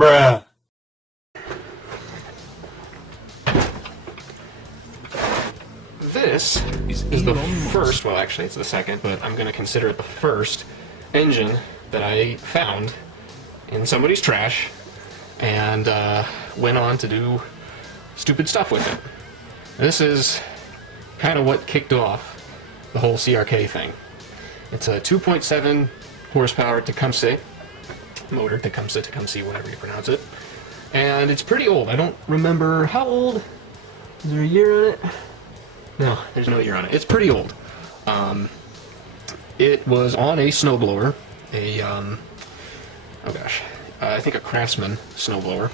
Bruh. This is the first, well actually it's the second, but I'm going to consider it the first engine that I found in somebody's trash and went on to do stupid stuff with it. This is kind of what kicked off the whole CRK thing. It's a 2.7 horsepower Tecumseh motor, Tecumseh, whatever you pronounce it. And it's pretty old. I don't remember how old. Is there a year on it? No, there's no year on it. It's pretty old. It was on a snowblower, I think a Craftsman snowblower.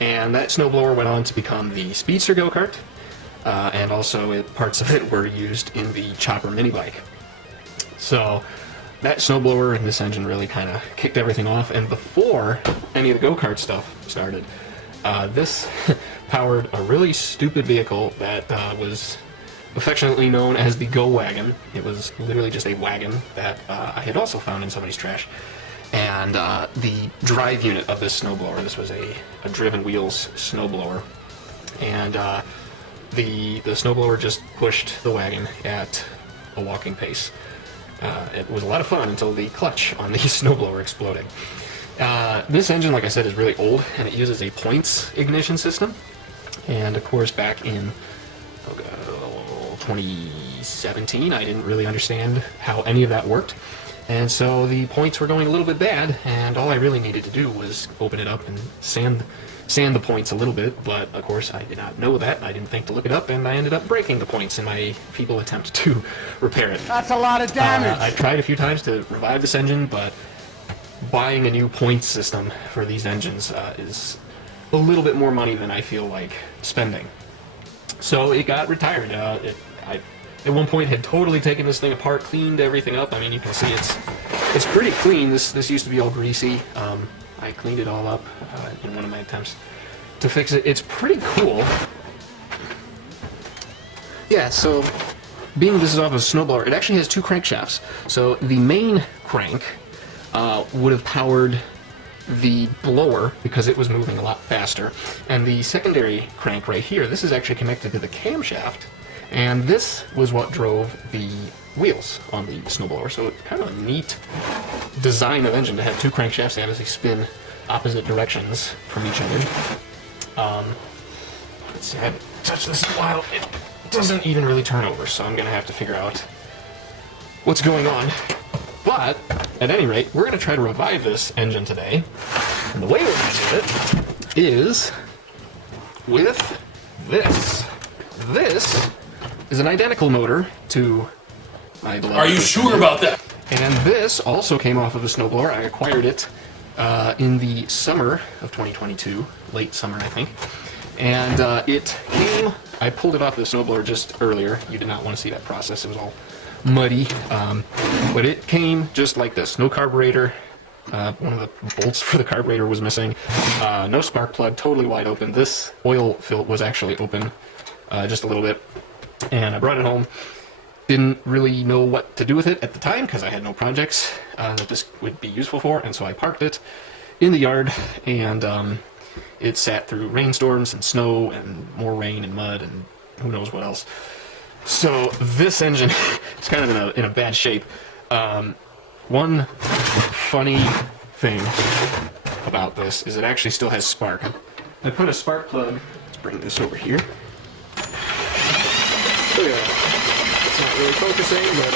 And that snowblower went on to become the Speedster go-kart, and also parts of it were used in the Chopper mini bike. So that snowblower and this engine really kind of kicked everything off, and before any of the go-kart stuff started, this powered a really stupid vehicle that was affectionately known as the Go Wagon. It was literally just a wagon that I had also found in somebody's trash. And the drive unit of this snowblower, this was a driven wheels snowblower, and the snowblower just pushed the wagon at a walking pace. It was a lot of fun until the clutch on the snowblower exploded. This engine, like I said, is really old, and it uses a points ignition system. And of course, back in 2017, I didn't really understand how any of that worked. And so the points were going a little bit bad, and all I really needed to do was open it up and sand the points a little bit, but of course I did not know that. I didn't think to look it up, and I ended up breaking the points in my feeble attempt to repair it. That's a lot of damage! I tried a few times to revive this engine, but buying a new points system for these engines is a little bit more money than I feel like spending. So it got retired. I at one point had totally taken this thing apart, cleaned everything up. I mean, you can see it's pretty clean. This used to be all greasy. I cleaned it all up in one of my attempts to fix it. It's pretty cool. Yeah, so being this is off of a snowblower, it actually has two crankshafts. So the main crank would have powered the blower because it was moving a lot faster. And the secondary crank right here, this is actually connected to the camshaft. And this was what drove the wheels on the snowblower. So it's kind of a neat design of engine to have two crankshafts that obviously spin opposite directions from each other. Let's see, I haven't touched this in a while. It doesn't even really turn over, so I'm going to have to figure out what's going on. But, at any rate, we're going to try to revive this engine today. And the way we're going to do it is with this. This is an identical motor to my beloved. Are you sure about that? And this also came off of a snowblower. I acquired it in the summer of 2022, late summer, I think. And it came, I pulled it off the snowblower just earlier. You did not want to see that process. It was all muddy. But it came just like this. No carburetor. One of the bolts for the carburetor was missing. No spark plug, totally wide open. This oil fill was actually open just a little bit. And I brought it home. Didn't really know what to do with it at the time because I had no projects that this would be useful for, and so I parked it in the yard, and it sat through rainstorms and snow and more rain and mud and who knows what else. So this engine is kind of in a bad shape. One funny thing about this is it actually still has spark. I put a spark plug. Let's bring this over here. Look at that. It's not really focusing, but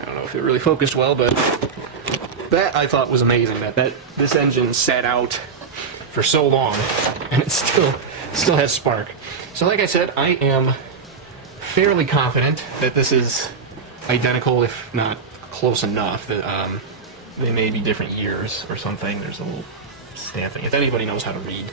I don't know if it really focused well, but that I thought was amazing, that this engine sat out for so long and it still has spark. So like I said, I am fairly confident that this is identical, if not close enough, that they may be different years or something. There's a little stamping. If anybody knows how to read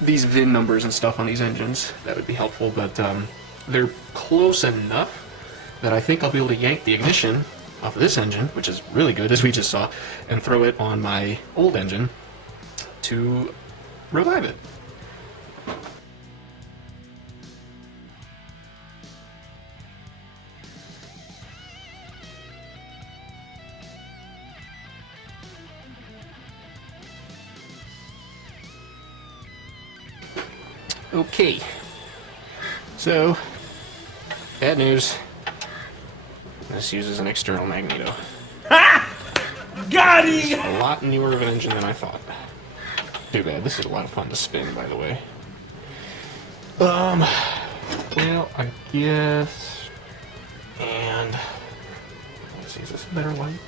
these VIN numbers and stuff on these engines, that would be helpful, but they're close enough that I think I'll be able to yank the ignition off of this engine, which is really good, as we just saw, and throw it on my old engine to revive it. Okay. So, bad news. This uses an external magneto. Ha! Got him! A lot newer of an engine than I thought. Too bad. This is a lot of fun to spin, by the way. Well, I guess... And... Let's see, is this a better light?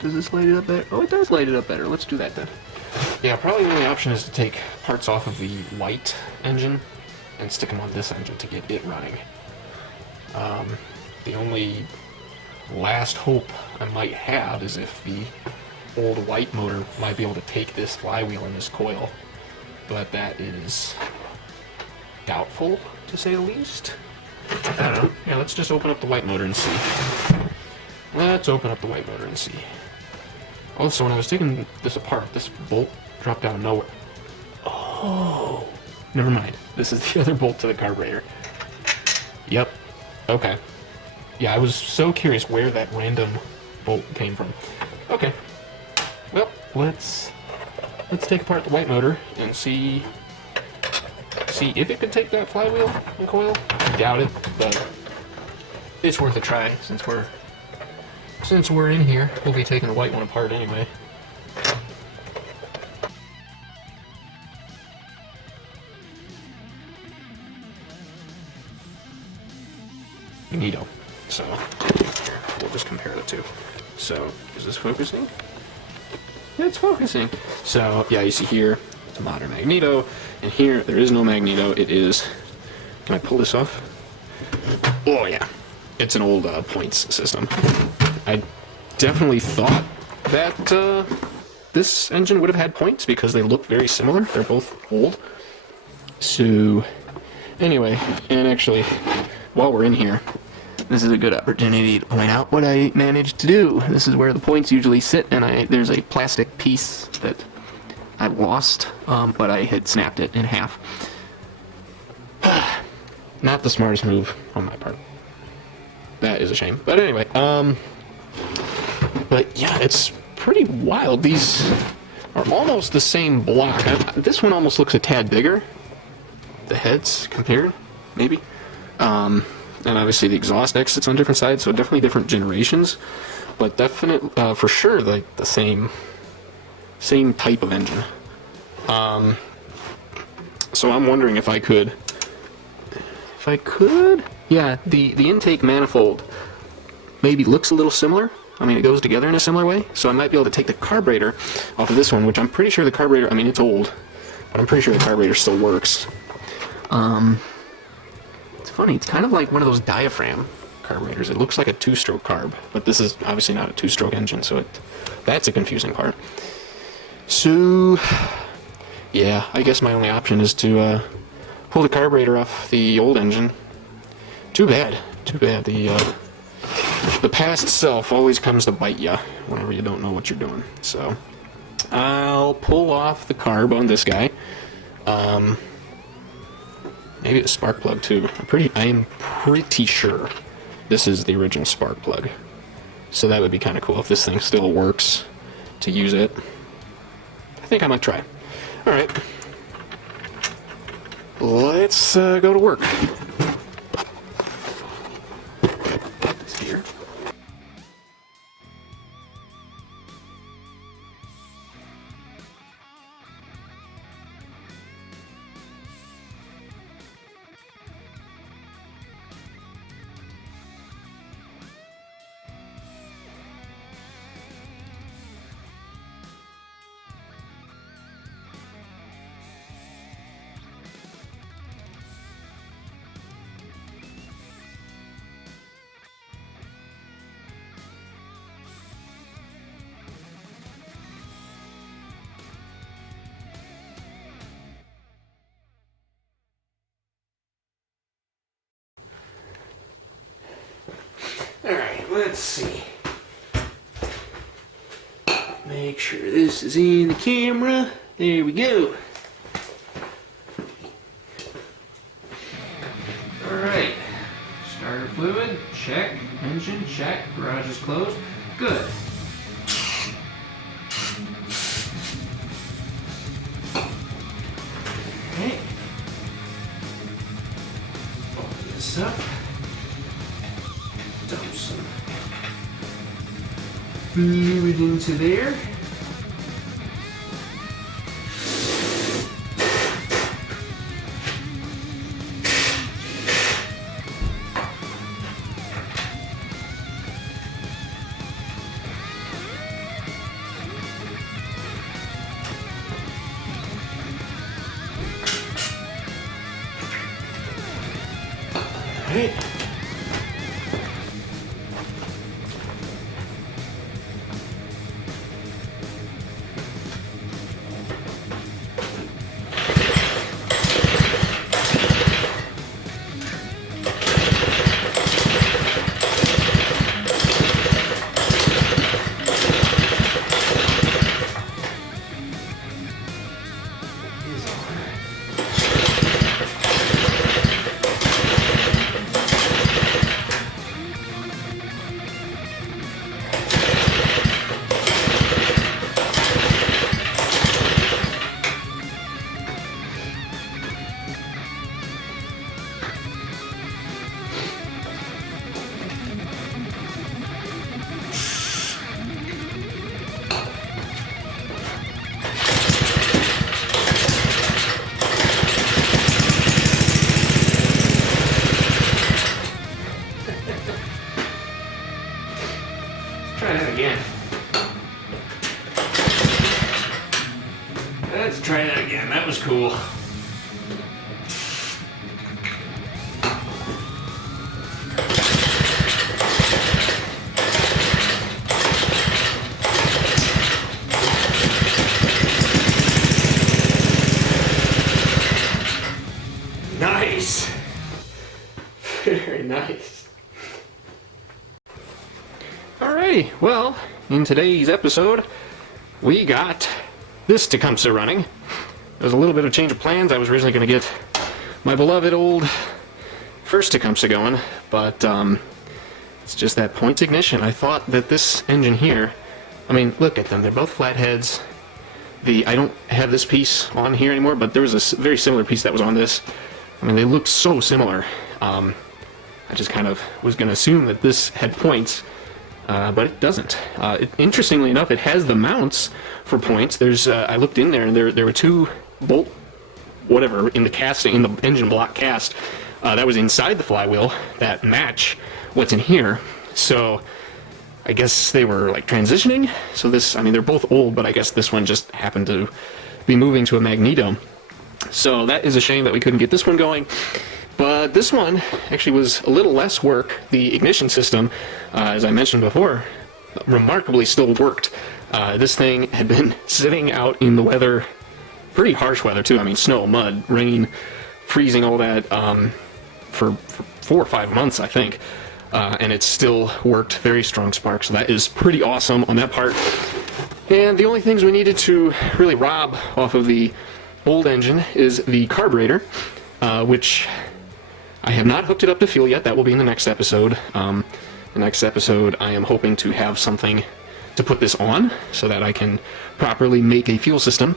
Does this light it up better? Oh, it does light it up better. Let's do that then. Yeah, probably the only option is to take parts off of the white engine and stick them on this engine to get it running. The only last hope I might have is if the old white motor might be able to take this flywheel and this coil, but that is doubtful, to say the least. I don't know. Yeah, let's just open up the white motor and see. Let's open up the white motor and see. Also, when I was taking this apart, this bolt dropped out of nowhere. Oh, never mind. This is the other bolt to the carburetor. Yep. Okay. Yeah, I was so curious where that random bolt came from. Okay. Well, let's take apart the white motor and see if it could take that flywheel and coil. I doubt it, but it's worth a try since we're in here. We'll be taking the white one apart anyway. Magneto. So we'll just compare the two. So is this focusing? It's focusing. So yeah, you see here it's a modern magneto, and here there is no magneto. It is. Can I pull this off? Oh yeah, it's an old points system. I definitely thought that this engine would have had points because they look very similar. They're both old. So anyway, and actually, while we're in here, this is a good opportunity to point out what I managed to do. This is where the points usually sit, and there's a plastic piece that I lost, but I had snapped it in half. Not the smartest move on my part. That is a shame. But anyway, but yeah, it's pretty wild. These are almost the same block. This one almost looks a tad bigger. The heads compared, maybe. And obviously the exhaust exits on different sides, so definitely different generations, but definitely for sure like the same type of engine. So I'm wondering if I could, yeah, the intake manifold maybe looks a little similar. I mean, it goes together in a similar way, so I might be able to take the carburetor off of this one, which I'm pretty sure the carburetor, I mean, it's old, but I'm pretty sure the carburetor still works. It's funny, it's kind of like one of those diaphragm carburetors. It looks like a two-stroke carb, but this is obviously not a two-stroke engine, so that's a confusing part. So, yeah, I guess my only option is to pull the carburetor off the old engine. Too bad. The past self always comes to bite ya whenever you don't know what you're doing. So, I'll pull off the carb on this guy. Maybe a spark plug too. I am pretty sure this is the original spark plug. So that would be kind of cool if this thing still works to use it. I think I might try. Alright. Let's go to work. It's here. Alright, let's see. Make sure this is in the camera. There we go. Alright. Starter fluid, check. Engine, check. Garage is closed. Good. Okay. fluid into there. Right. Try that again. Let's try that again. That was cool. Nice. Very nice. Alrighty, well, in today's episode, we got this Tecumseh running. There was a little bit of change of plans. I was originally going to get my beloved old first Tecumseh going, but it's just that point ignition. I thought that this engine here, I mean, look at them. They're both flatheads. I don't have this piece on here anymore, but there was a very similar piece that was on this. I mean, they look so similar. I just kind of was going to assume that this had points. But it doesn't. Interestingly enough, it has the mounts for points. There's I looked in there, and there were two bolt, whatever, in the casting, in the engine block cast, that was inside the flywheel that match what's in here. So I guess they were like transitioning. So this, I mean, they're both old, but I guess this one just happened to be moving to a magneto. So that is a shame that we couldn't get this one going. But this one actually was a little less work. The ignition system, as I mentioned before, remarkably still worked. This thing had been sitting out in the weather, pretty harsh weather too. I mean, snow, mud, rain, freezing, all that, for 4 or 5 months, I think. And it still worked, very strong spark. So that is pretty awesome on that part. And the only things we needed to really rob off of the old engine is the carburetor, which I have not hooked it up to fuel yet. That will be in the next episode. The next episode, I am hoping to have something to put this on so that I can properly make a fuel system.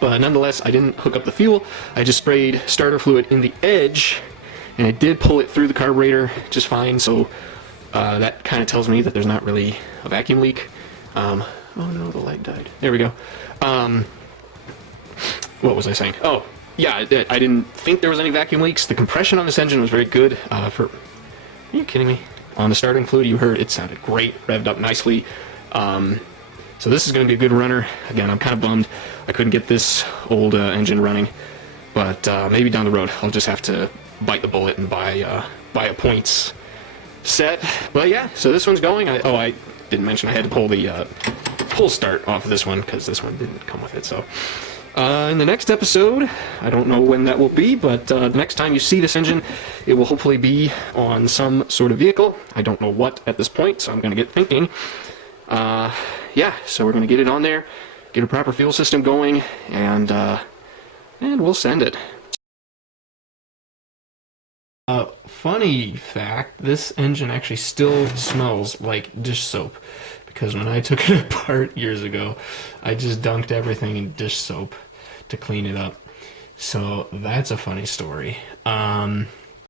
But nonetheless, I didn't hook up the fuel. I just sprayed starter fluid in the edge, and it did pull it through the carburetor just fine. So that kind of tells me that there's not really a vacuum leak. Oh no, the light died. There we go. What was I saying? Oh, yeah, I didn't think there was any vacuum leaks. The compression on this engine was very good. Are you kidding me? On the starting fluid, you heard it sounded great, revved up nicely. So this is going to be a good runner. Again, I'm kind of bummed I couldn't get this old engine running, but maybe down the road I'll just have to bite the bullet and buy a points set. But yeah, so this one's going. I didn't mention I had to pull the pull start off of this one because this one didn't come with it. So. In the next episode, I don't know when that will be, but the next time you see this engine, it will hopefully be on some sort of vehicle. I don't know what at this point, so I'm going to get thinking. Yeah, so we're going to get it on there, get a proper fuel system going, and we'll send it. Funny fact, this engine actually still smells like dish soap. Because when I took it apart years ago, I just dunked everything in dish soap to clean it up. So that's a funny story.